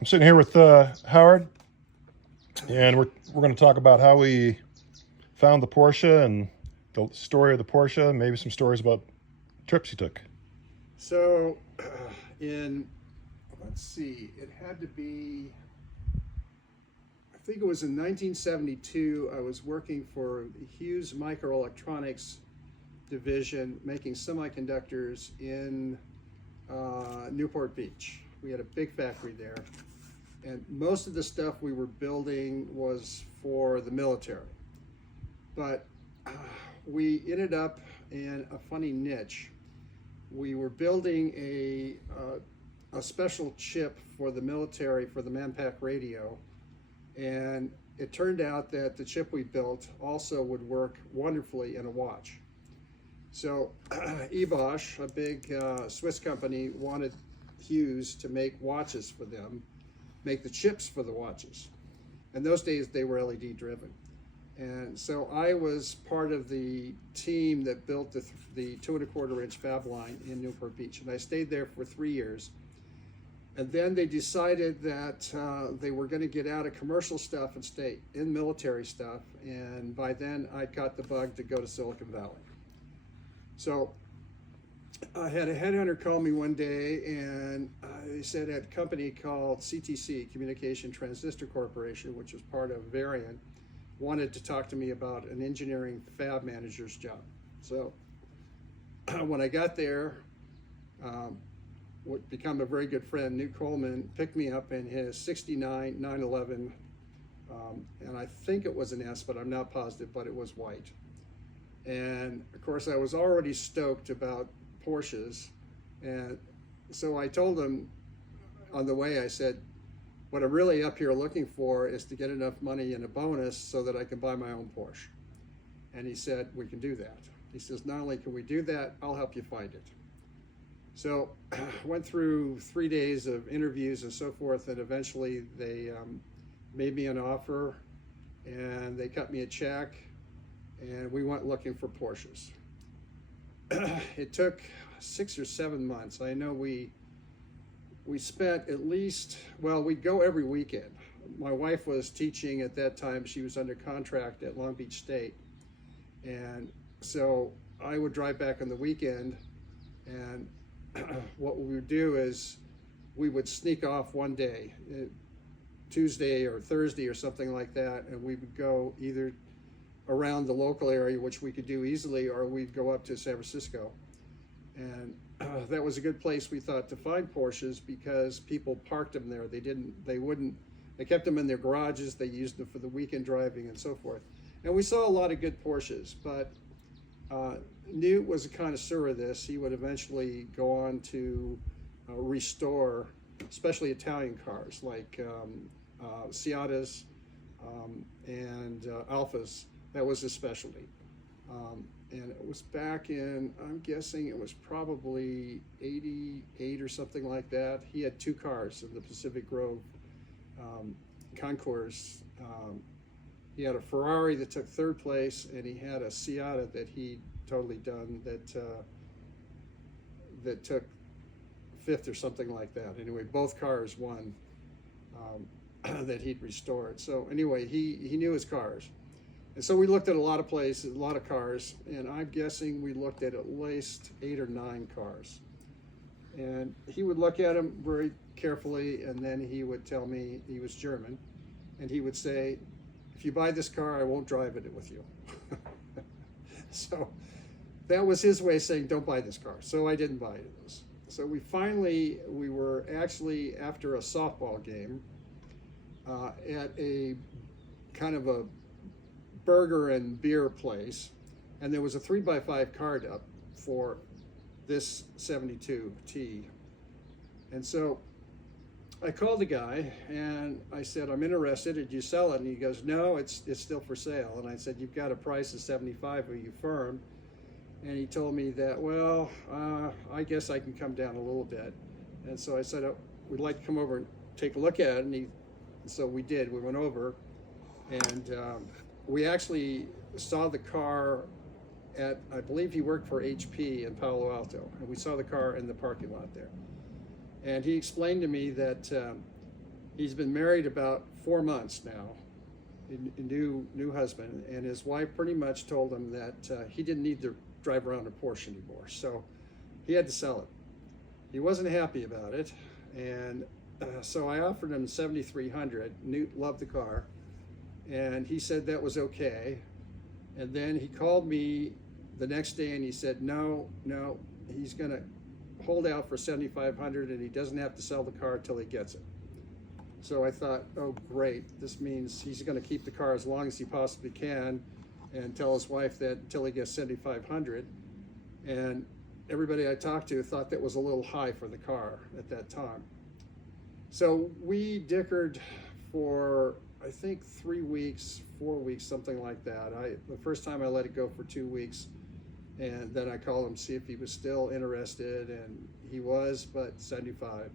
I'm sitting here with Howard, and we're going to talk about how we found the Porsche and the story of the Porsche, maybe some stories about trips he took. So, in, let's see, it had to be, I think it was in 1972, I was working for Hughes Microelectronics division making semiconductors in Newport Beach. We had a big factory there, and most of the stuff we were building was for the military. But we ended up in a funny niche. We were building a special chip for the military for the Manpack radio, and it turned out that the chip we built also would work wonderfully in a watch. So Ebosch, a big Swiss company, wanted Hughes to make watches for them, make the chips for the watches. In those days, they were LED driven. And so I was part of the team that built the 2¼ inch fab line in Newport Beach. And I stayed there for 3 years. And then they decided that they were going to get out of commercial stuff and stay in military stuff. And by then, I got the bug to go to Silicon Valley. So I had a headhunter call me one day, and they said at a company called CTC, Communication Transistor Corporation, which was part of Varian, wanted to talk to me about an engineering fab manager's job. So when I got there, would become a very good friend, Newt Coleman, picked me up in his 69 911, and I think it was an S, but I'm not positive, but it was white. And of course, I was already stoked about Porsches. And so I told him on the way, I said, what I'm really up here looking for is to get enough money in a bonus so that I can buy my own Porsche. And he said, we can do that. He says, not only can we do that, I'll help you find it. So went through 3 days of interviews and so forth, and eventually they made me an offer, and they cut me a check, and we went looking for Porsches. It took 6 or 7 months. I know we spent at least, well, we'd go every weekend. My wife was teaching at that time. She was under contract at Long Beach State. And so I would drive back on the weekend, and what we would do is we would sneak off one day, Tuesday or Thursday or something like that, and we would go either around the local area, which we could do easily, or we'd go up to San Francisco. And that was a good place, we thought, to find Porsches because people parked them there. They kept them in their garages. They used them for the weekend driving and so forth. And we saw a lot of good Porsches, but Newt was a connoisseur of this. He would eventually go on to restore, especially Italian cars like Ciatas and Alfas. That was his specialty. And it was back in, I'm guessing it was probably 88 or something like that. He had 2 cars in the Pacific Grove concours. He had a Ferrari that took 3rd place, and he had a Ciata that he'd totally done that took 5th or something like that. Anyway, both cars won that he'd restored. So anyway, he knew his cars. And so we looked at a lot of places, a lot of cars, and I'm guessing we looked at least 8 or 9 cars. And he would look at them very carefully, and then he would tell me, he was German, and he would say, if you buy this car, I won't drive it with you. So that was his way of saying, don't buy this car. So I didn't buy it. So we were actually after a softball game at a kind of a burger and beer place, and there was a 3x5 card up for this 72T. And so I called the guy and I said, I'm interested, did you sell it? And he goes, no, it's still for sale. And I said, you've got a price of 75, are you firm? And he told me that, well, I guess I can come down a little bit. And so I said, we'd like to come over and take a look at it. And so we did, we went over, and we actually saw the car at, I believe he worked for HP in Palo Alto, and we saw the car in the parking lot there. And he explained to me that He's been married about 4 months now, a new husband, and his wife pretty much told him that he didn't need to drive around a Porsche anymore, so he had to sell it. He wasn't happy about it, and so I offered him 7,300. Newt loved the car, and he said that was okay. And then he called me the next day and he said, no, he's going to hold out for 7,500 and he doesn't have to sell the car till he gets it. So I thought, oh great, this means he's going to keep the car as long as he possibly can and tell his wife that until he gets 7,500. And everybody I talked to thought that was a little high for the car at that time. So we dickered for, I think, 3 weeks, 4 weeks, something like that. The first time I let it go for 2 weeks, and then I called him to see if he was still interested, and he was, but 75.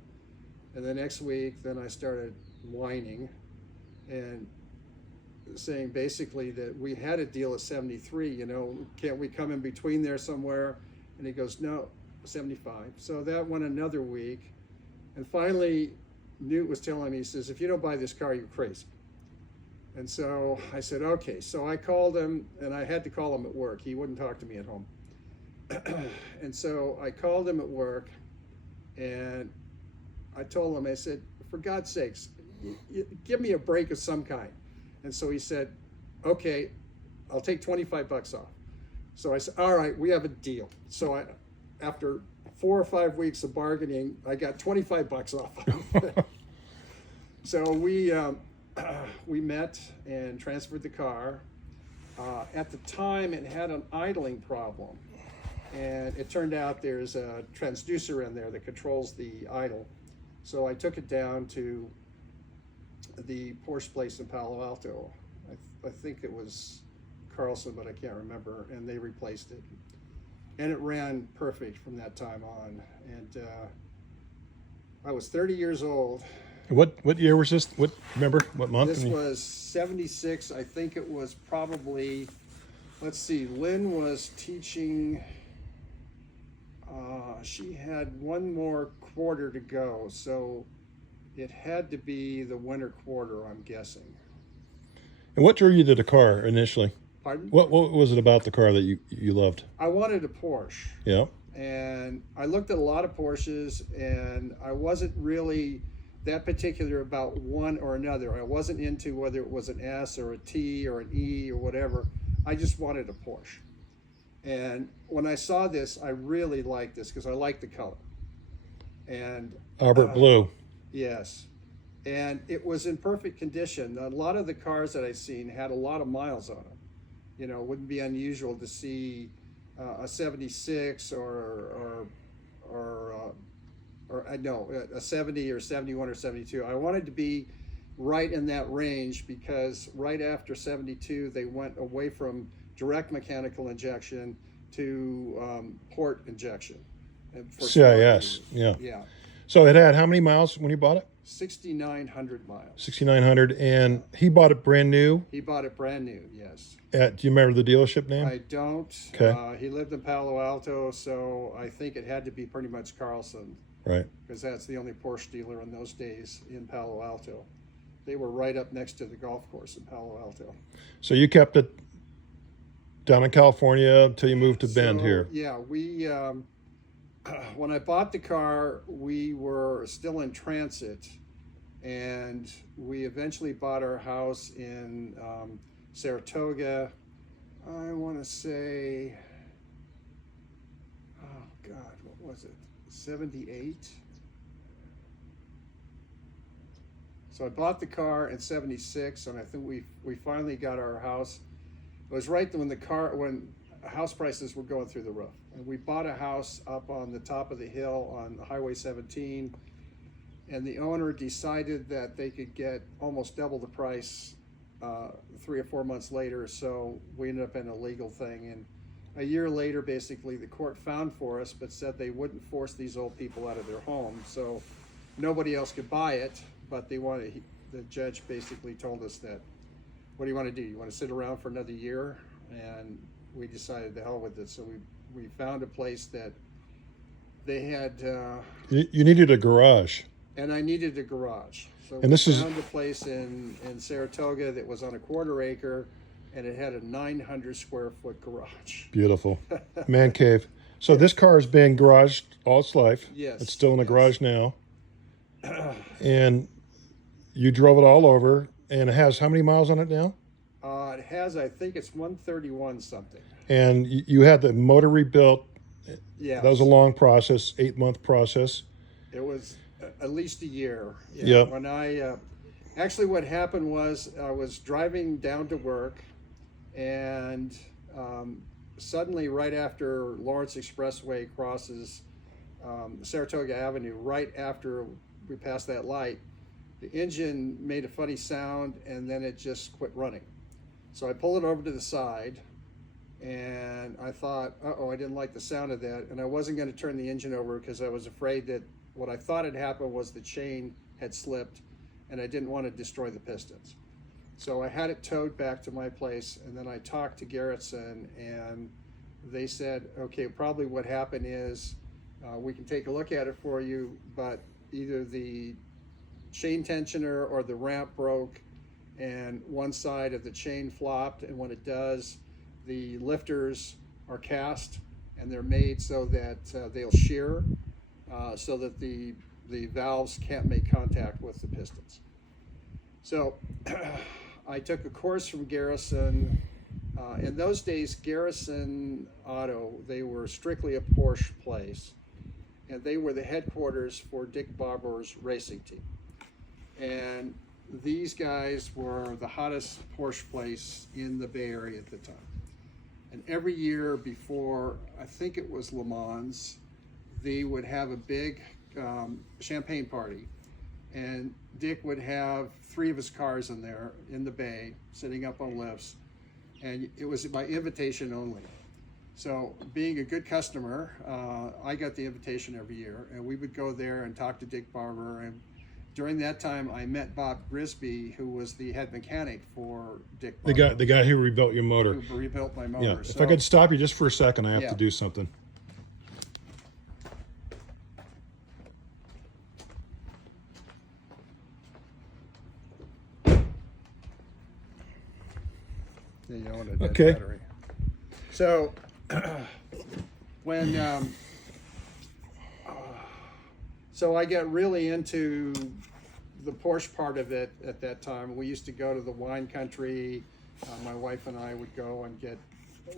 And the next week, then I started whining and saying basically that we had a deal at 73, you know, can't we come in between there somewhere? And he goes, no, 75. So that went another week. And finally, Newt was telling me, he says, if you don't buy this car, you're crazy. And so I said, okay. So I called him, and I had to call him at work. He wouldn't talk to me at home. And so I called him at work, and I told him, I said, for God's sakes, give me a break of some kind. And so he said, okay, I'll take 25 bucks off. So I said, all right, we have a deal. So after 4 or 5 weeks of bargaining, I got 25 bucks off. So we met and transferred the car. At the time, it had an idling problem. And it turned out there's a transducer in there that controls the idle. So I took it down to the Porsche place in Palo Alto. I think it was Carlson, but I can't remember. And they replaced it. And it ran perfect from that time on. And I was 30 years old. What year was this? Remember what month? This was 76. I think it was probably, let's see, Lynn was teaching, she had one more quarter to go. So it had to be the winter quarter, I'm guessing. And what drew you to the car initially? Pardon? What was it about the car that you loved? I wanted a Porsche. Yeah. And I looked at a lot of Porsches, and I wasn't really that particular about one or another. I wasn't into whether it was an S or a T or an E or whatever. I just wanted a Porsche. And when I saw this, I really liked this because I liked the color. And Albert Blue. Yes. And it was in perfect condition. A lot of the cars that I've seen had a lot of miles on them. You know, it wouldn't be unusual to see a 76 or a 70 or 71 or 72. I wanted to be right in that range because right after 72, they went away from direct mechanical injection to port injection. For CIS, yeah. Yeah. So it had how many miles when you bought it? 6,900 miles. 6,900, and he bought it brand new. He bought it brand new, yes. Do you remember the dealership name? I don't. Okay. He lived in Palo Alto, so I think it had to be pretty much Carlson. Right. Because that's the only Porsche dealer in those days in Palo Alto. They were right up next to the golf course in Palo Alto. So you kept it down in California until you moved to Bend here. Yeah, we when I bought the car, we were still in transit, and we eventually bought our house in Saratoga. I want to say, oh God, what was it? 78. So I bought the car in 76, and I think we finally got our house. It was right when house prices were going through the roof. And we bought a house up on the top of the hill on Highway 17, and the owner decided that they could get almost double the price 3 or 4 months later, so we ended up in a legal thing. And a year later, basically, the court found for us, but said they wouldn't force these old people out of their home, so nobody else could buy it, but the judge basically told us that, what do you want to do? You want to sit around for another year? And we decided to hell with it, so we found a place that they had. You needed a garage. and I needed a garage. So And we this is- found a place in Saratoga that was on a 1/4 acre, and it had a 900 square foot garage. Beautiful. Man cave. So this car has been garaged all its life. Yes, It's still in the yes. garage now. And you drove it all over, and it has how many miles on it now? It has, I think it's 131 something. And you had the motor rebuilt. Yeah, That was a long process, 8-month process. It was at least a year. Yep. When actually what happened was I was driving down to work, and suddenly right after Lawrence Expressway crosses Saratoga Avenue, right after we passed that light, the engine made a funny sound and then it just quit running. So I pulled it over to the side, and I thought, uh-oh, I didn't like the sound of that, and I wasn't going to turn the engine over because I was afraid that what I thought had happened was the chain had slipped, and I didn't want to destroy the pistons. So I had it towed back to my place, and then I talked to Garrettson, and they said, okay, probably what happened is we can take a look at it for you, but either the chain tensioner or the ramp broke, and one side of the chain flopped, and when it does, the lifters are cast, and they're made so that they'll shear, so that the valves can't make contact with the pistons. So I took a course from Garrison. In those days, Garrison Auto, they were strictly a Porsche place, and they were the headquarters for Dick Barber's racing team. And these guys were the hottest Porsche place in the Bay Area at the time. And every year before, I think it was Le Mans, they would have a big champagne party. And Dick would have 3 of his cars in there in the bay, sitting up on lifts. And it was by invitation only. So being a good customer, I got the invitation every year. And we would go there and talk to Dick Barber. And during that time, I met Bob Grisby, who was the head mechanic for Dick Barber. The guy who rebuilt your motor. Who rebuilt my motor. Yeah. So, If I could stop you just for a second, I have Yeah. to do something. Yeah, you know what, a dead Okay. battery. So when so I got really into the Porsche part of it at that time. We used to go to the wine country. My wife and I would go and get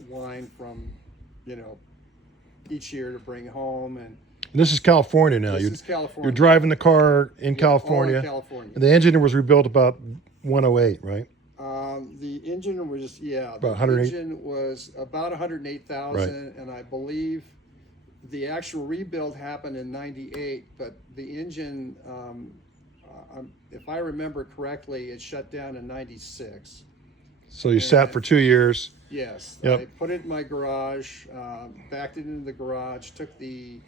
wine from, each year to bring home. And This is California now. this is California. You're driving the car in Yeah, California. all in California. And the engine was rebuilt about 108, right? The engine was, About the 108? engine was about 108,000, and I believe the actual rebuild happened in 98, but the engine, if I remember correctly, it shut down in 96. So you sat for 2 years. Yes, Yep. I put it in my garage, backed it into the garage, took the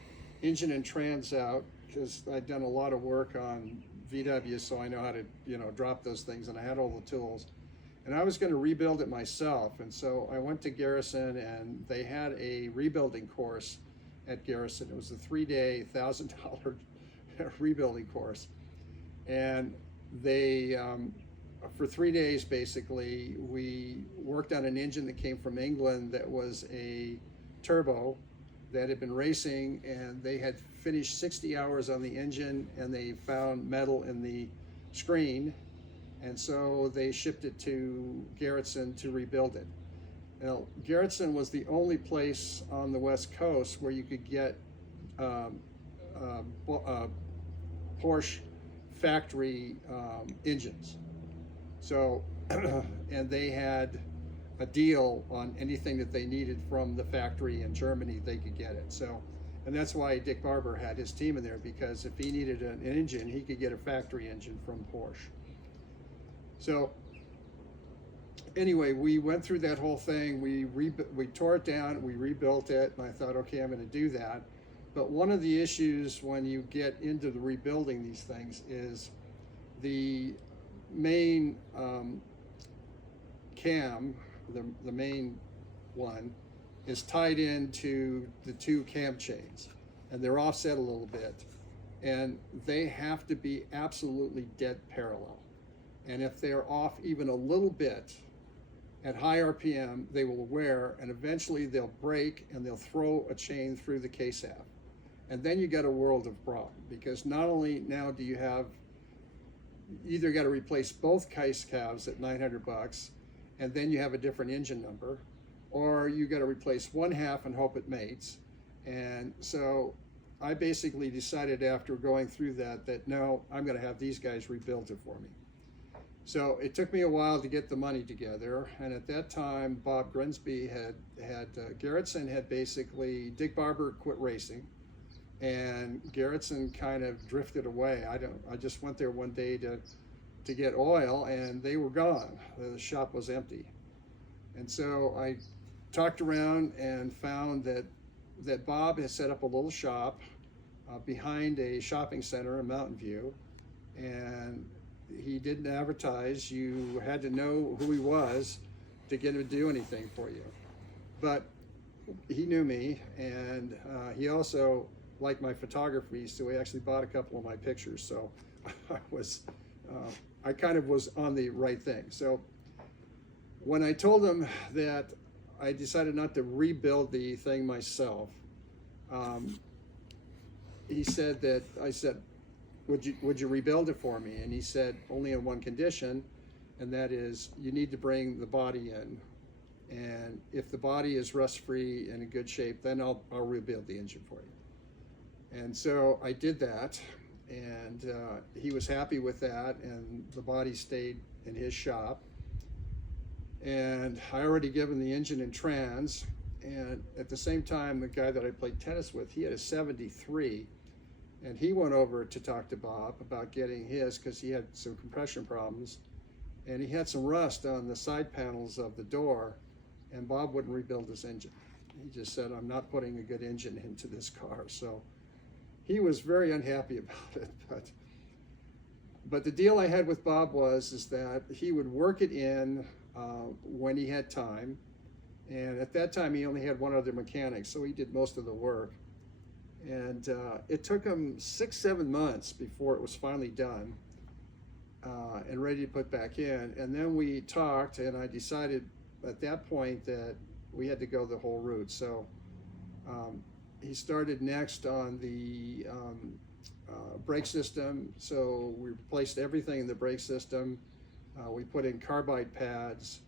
engine and trans out, because I'd done a lot of work on VW, so I know how to, drop those things, and I had all the tools. And I was going to rebuild it myself, and so I went to Garrison, and they had a rebuilding course at Garrison. It was a 3-day, $1,000 rebuilding course. And they, for 3 days, basically, we worked on an engine that came from England that was a turbo that had been racing, and they had finished 60 hours on the engine, and they found metal in the screen, and so they shipped it to Garrettson to rebuild it. Now, Garrettson was the only place on the West Coast where you could get Porsche factory engines. So, and they had a deal on anything that they needed from the factory in Germany, they could get it. So, and that's why Dick Barber had his team in there, because if he needed an engine, he could get a factory engine from Porsche. So anyway, we went through that whole thing. We tore it down, we rebuilt it, and I thought, okay, I'm going to do that. But one of the issues when you get into the rebuilding these things is the main cam, the main one, is tied into the 2 cam chains, and they're offset a little bit. and they have to be absolutely dead parallel. And if they're off even a little bit at high RPM, they will wear, and eventually they'll break and they'll throw a chain through the case half. And then you got a world of problem, because not only now do you have, you either got to replace both case calves at $900, and then you have a different engine number, or you got to replace one half and hope it mates. And so I basically decided after going through that no, I'm going to have these guys rebuild it for me. So it took me a while to get the money together, and at that time Bob Grinsby had Garrettson had basically, Dick Barber quit racing, and Garrettson kind of drifted away. I just went there one day to get oil, and they were gone. The shop was empty. And so I talked around and found that Bob had set up a little shop behind a shopping center in Mountain View, and he didn't advertise. You had to know who he was to get him to do anything for you. But he knew me, and he also liked my photography, so he actually bought a couple of my pictures. So I kind of was on the right thing. So when I told him that I decided not to rebuild the thing myself, he said that, I said, would you rebuild it for me? And he said, only on one condition, and that is you need to bring the body in. And if the body is rust-free and in good shape, then I'll rebuild the engine for you. And so I did that, and he was happy with that, and the body stayed in his shop. And I already given the engine and trans, and at the same time, the guy that I played tennis with, he had a 73, and he went over to talk to Bob about getting his, because he had some compression problems, and he had some rust on the side panels of the door, and Bob wouldn't rebuild his engine. He just said, I'm not putting a good engine into this car. So he was very unhappy about it. But the deal I had with Bob is that he would work it in when he had time. And at that time, he only had one other mechanic, so he did most of the work. And it took him 6-7 months before it was finally done and ready to put back in. And then we talked, and I decided at that point that we had to go the whole route. So he started next on the brake system. So we replaced everything in the brake system. We put in carbide pads,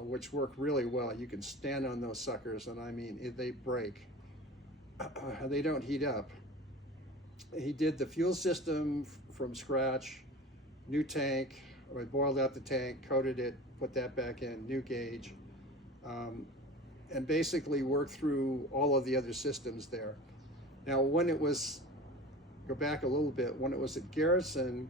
which work really well. You can stand on those suckers, and I mean, they break. They don't heat up. He did the fuel system from scratch, new tank. I boiled out the tank, coated it, put that back in, new gauge, and basically worked through all of the other systems there. Now, when it was, go back a little bit, when it was at Garrettson,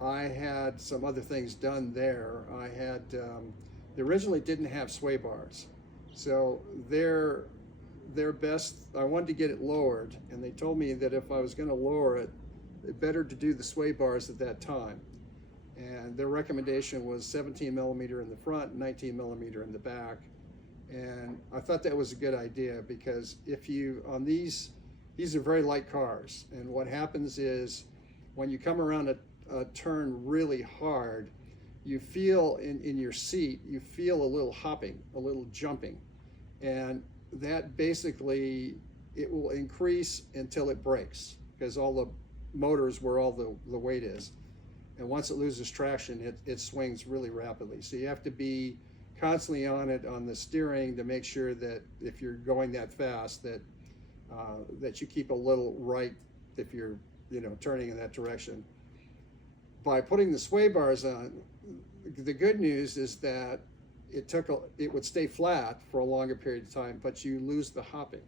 I had some other things done there. I had, they originally didn't have sway bars. So their best, I wanted to get it lowered, and they told me that if I was gonna lower it, better to do the sway bars at that time. And their recommendation was 17 millimeter in the front, 19 millimeter in the back. And I thought that was a good idea, because if you, on these are very light cars. And what happens is when you come around a turn really hard, you feel in your seat, you feel a little hopping, a little jumping. And that basically, it will increase until it breaks, because all the motors where all the weight is. And once it loses traction, it swings really rapidly. So you have to be constantly on it on the steering to make sure that if you're going that fast, that you keep a little right if you're turning in that direction. By putting the sway bars on, the good news is that it would stay flat for a longer period of time, but you lose the hopping.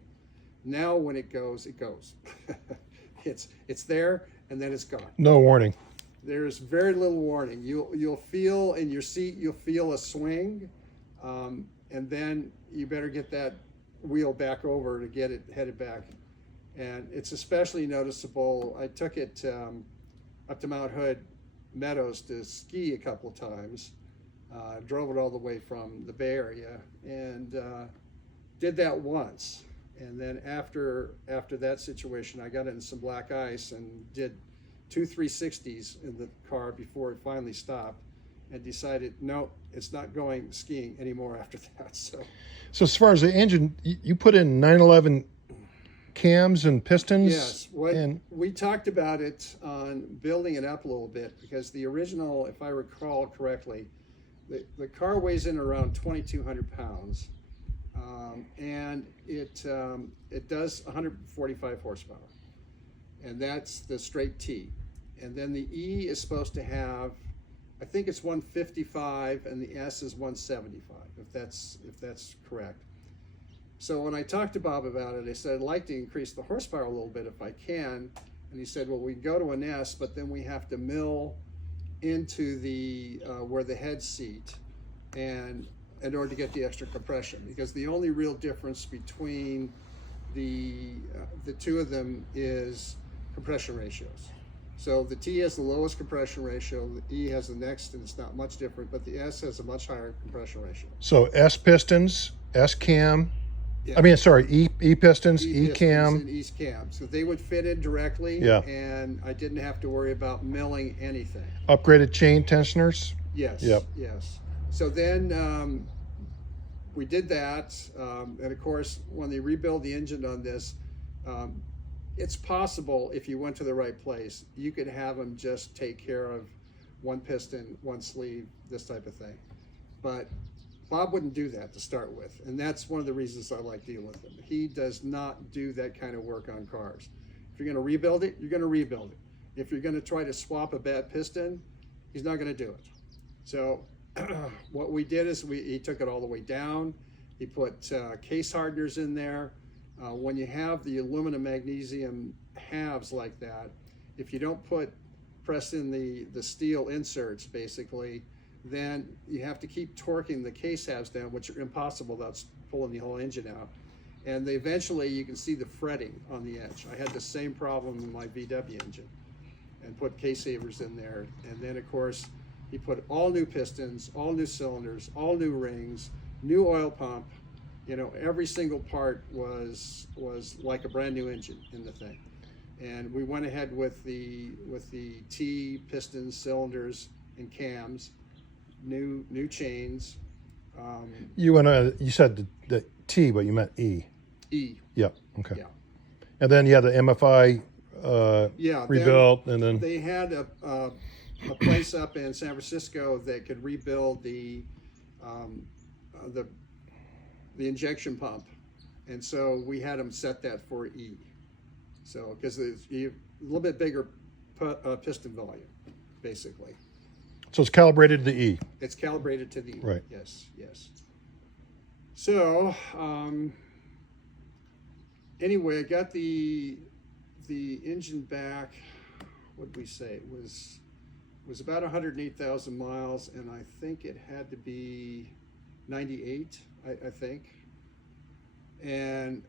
Now when it goes, it goes. It's there, and then it's gone. No warning. There's very little warning. You'll feel in your seat, you'll feel a swing, and then you better get that wheel back over to get it headed back. And it's especially noticeable. I took it up to Mount Hood Meadows to ski a couple of times. Drove it all the way from the Bay Area, and did that once. And then after that situation, I got in some black ice and did 2 360s in the car before it finally stopped, and decided, no, it's not going skiing anymore after that. So as far as the engine, you put in 911 cams and pistons. yes, and we talked about it on building it up a little bit, because the original, if I recall correctly, the car weighs in around 2,200 pounds, and it does 145 horsepower, and that's the straight T. And then the E is supposed to have, I think it's 155, and the S is 175, if that's correct. So when I talked to Bob about it, I said, I'd like to increase the horsepower a little bit if I can. And he said, well, we can go to an S, but then we have to mill into the where the head seat, and in order to get the extra compression, because the only real difference between the two of them is compression ratios. So the T has the lowest compression ratio, the E has the next, and it's not much different, but the S has a much higher compression ratio. So S pistons, S cam. Yeah. I mean, sorry, E pistons, E pistons cam. and E cam. So they would fit in directly, Yeah. and I didn't have to worry about milling anything. Upgraded chain tensioners. Yes. Yep. Yes. So then we did that, and of course, when they rebuild the engine on this, it's possible, if you went to the right place, you could have them just take care of one piston, one sleeve, this type of thing. But Bob wouldn't do that to start with, and that's one of the reasons I like dealing with him. He does not do that kind of work on cars. If you're going to rebuild it, you're going to rebuild it. If you're going to try to swap a bad piston, he's not going to do it. So what we did is he took it all the way down. He put case hardeners in there. When you have the aluminum magnesium halves like that, if you don't press in the steel inserts, basically, then you have to keep torquing the case halves down, which are impossible without pulling the whole engine out. And eventually you can see the fretting on the edge. I had the same problem in my VW engine, and put case savers in there. And then of course, he put all new pistons, all new cylinders, all new rings, new oil pump. You know, every single part was like a brand new engine in the thing. And we went ahead with the T pistons, cylinders, and cams, new chains. You said the T, but you meant E. E. Yep. Okay. Yeah. And then you had the MFI Yeah. rebuilt, and then They had a place up in San Francisco that could rebuild the injection pump, and so we had them set that for E. So because it's a little bit bigger piston volume, basically. so it's calibrated to the E. It's calibrated to the E. Right. Yes. Yes. So anyway, I got the engine back. What did we say? It was about 108,000 miles, and I think it had to be 98, I think. And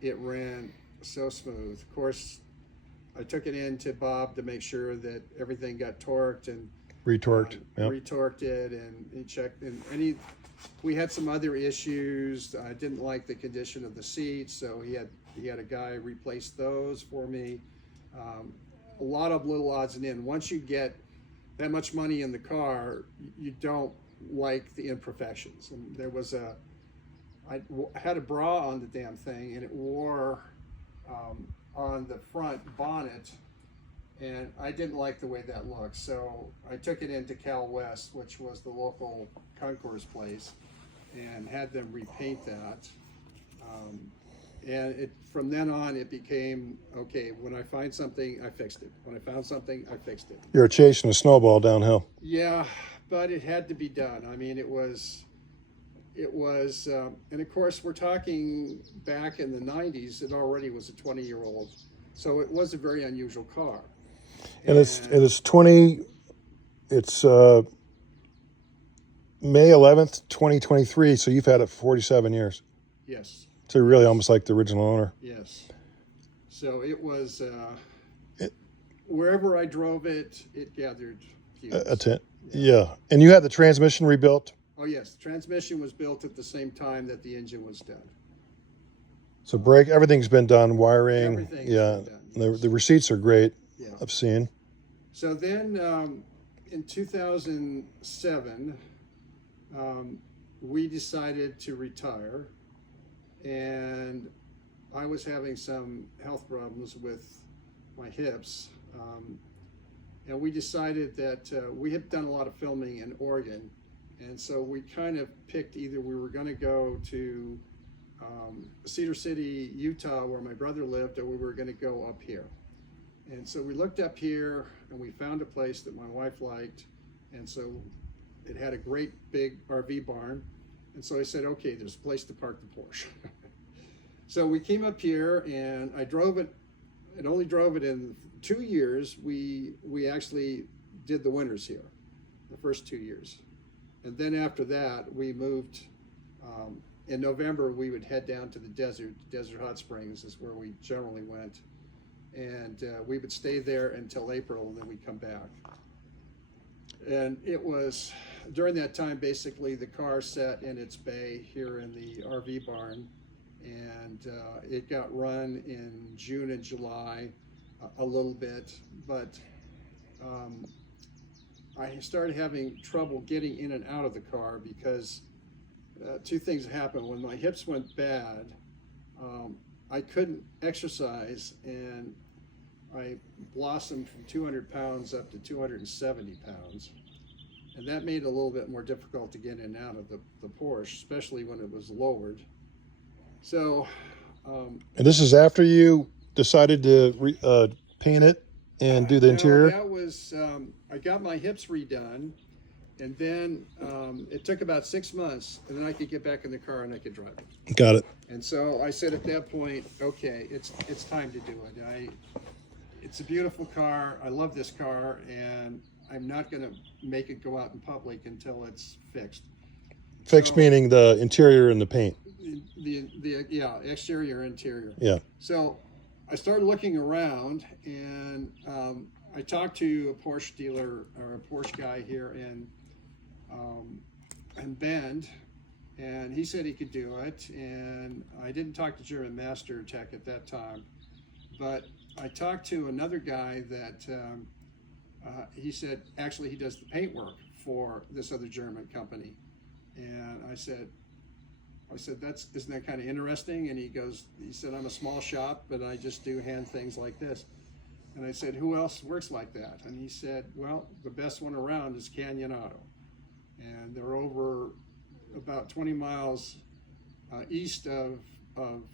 it ran so smooth. Of course, I took it in to Bob to make sure that everything got torqued and Retorqued. Yep. retorqued it, and he checked. And we had some other issues. I didn't like the condition of the seats, so he had a guy replace those for me. A lot of little odds and ends. Once you get that much money in the car, you don't like the imperfections. And there was I had a bra on the damn thing, and it wore on the front bonnet, and I didn't like the way that looked. So I took it into Cal West, which was the local concours place, and had them repaint that. And from then on, it became, okay, when I find something, I fixed it. When I found something, I fixed it. You're chasing a snowball downhill. Yeah, but it had to be done. I mean, it was, and of course, we're talking back in the 90s, it already was a 20-year-old. So it was a very unusual car. And it's 20, it's May 11th, 2023, so you've had it for 47 years. Yes. So you're really almost like the original owner. Yes. So it was, wherever I drove it, it gathered fumes. Yeah. And you had the transmission rebuilt? Oh yes, the transmission was built at the same time that the engine was done. So everything's been done, wiring. Everything's Yeah. been done. The receipts are great. Yeah. I've seen. So then in 2007, we decided to retire, and I was having some health problems with my hips. And we decided that we had done a lot of filming in Oregon, and so we kind of picked either we were going to go to Cedar City, Utah, where my brother lived, or we were going to go up here. And so we looked up here and we found a place that my wife liked, and so it had a great big RV barn. And so I said, okay, there's a place to park the Porsche. So we came up here and I drove it, and only drove it in 2 years. We actually did the winters here, the first 2 years. And then after that, we moved, in November, we would head down to the desert. Desert Hot Springs is where we generally went. And we would stay there until April, and then we'd come back. And it was, during that time, basically the car sat in its bay here in the RV barn, and it got run in June and July a little bit, but I started having trouble getting in and out of the car because two things happened. When my hips went bad, I couldn't exercise, and I blossomed from 200 pounds up to 270 pounds. And that made it a little bit more difficult to get in and out of the Porsche, especially when it was lowered. So, And this is after you decided to paint it and do the interior? That was, I got my hips redone, and then it took about 6 months, and then I could get back in the car and I could drive it. Got it. And so I said at that point, okay, it's time to do it. It's a beautiful car. I love this car, and I'm not going to make it go out in public until it's fixed. Fixed meaning the interior and the paint. Yeah, exterior, interior. Yeah. So I started looking around, and I talked to a Porsche dealer or a Porsche guy here in Bend, and he said he could do it. And I didn't talk to German Master Tech at that time, but I talked to another guy that he said actually he does the paint work for this other German company. And I said, isn't that kind of interesting? And he said, I'm a small shop, but I just do hand things like this. And I said, who else works like that? And he said, well, the best one around is Canyon Auto. And they're over about 20 miles east of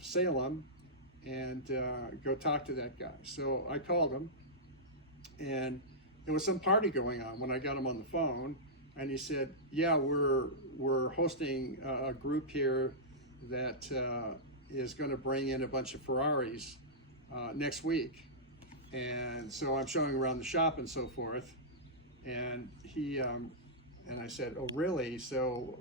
Salem, and go talk to that guy. So I called him, and there was some party going on when I got him on the phone. And he said, yeah, we're hosting a group here that is going to bring in a bunch of Ferraris next week. And so I'm showing around the shop and so forth. And and I said, oh, really? So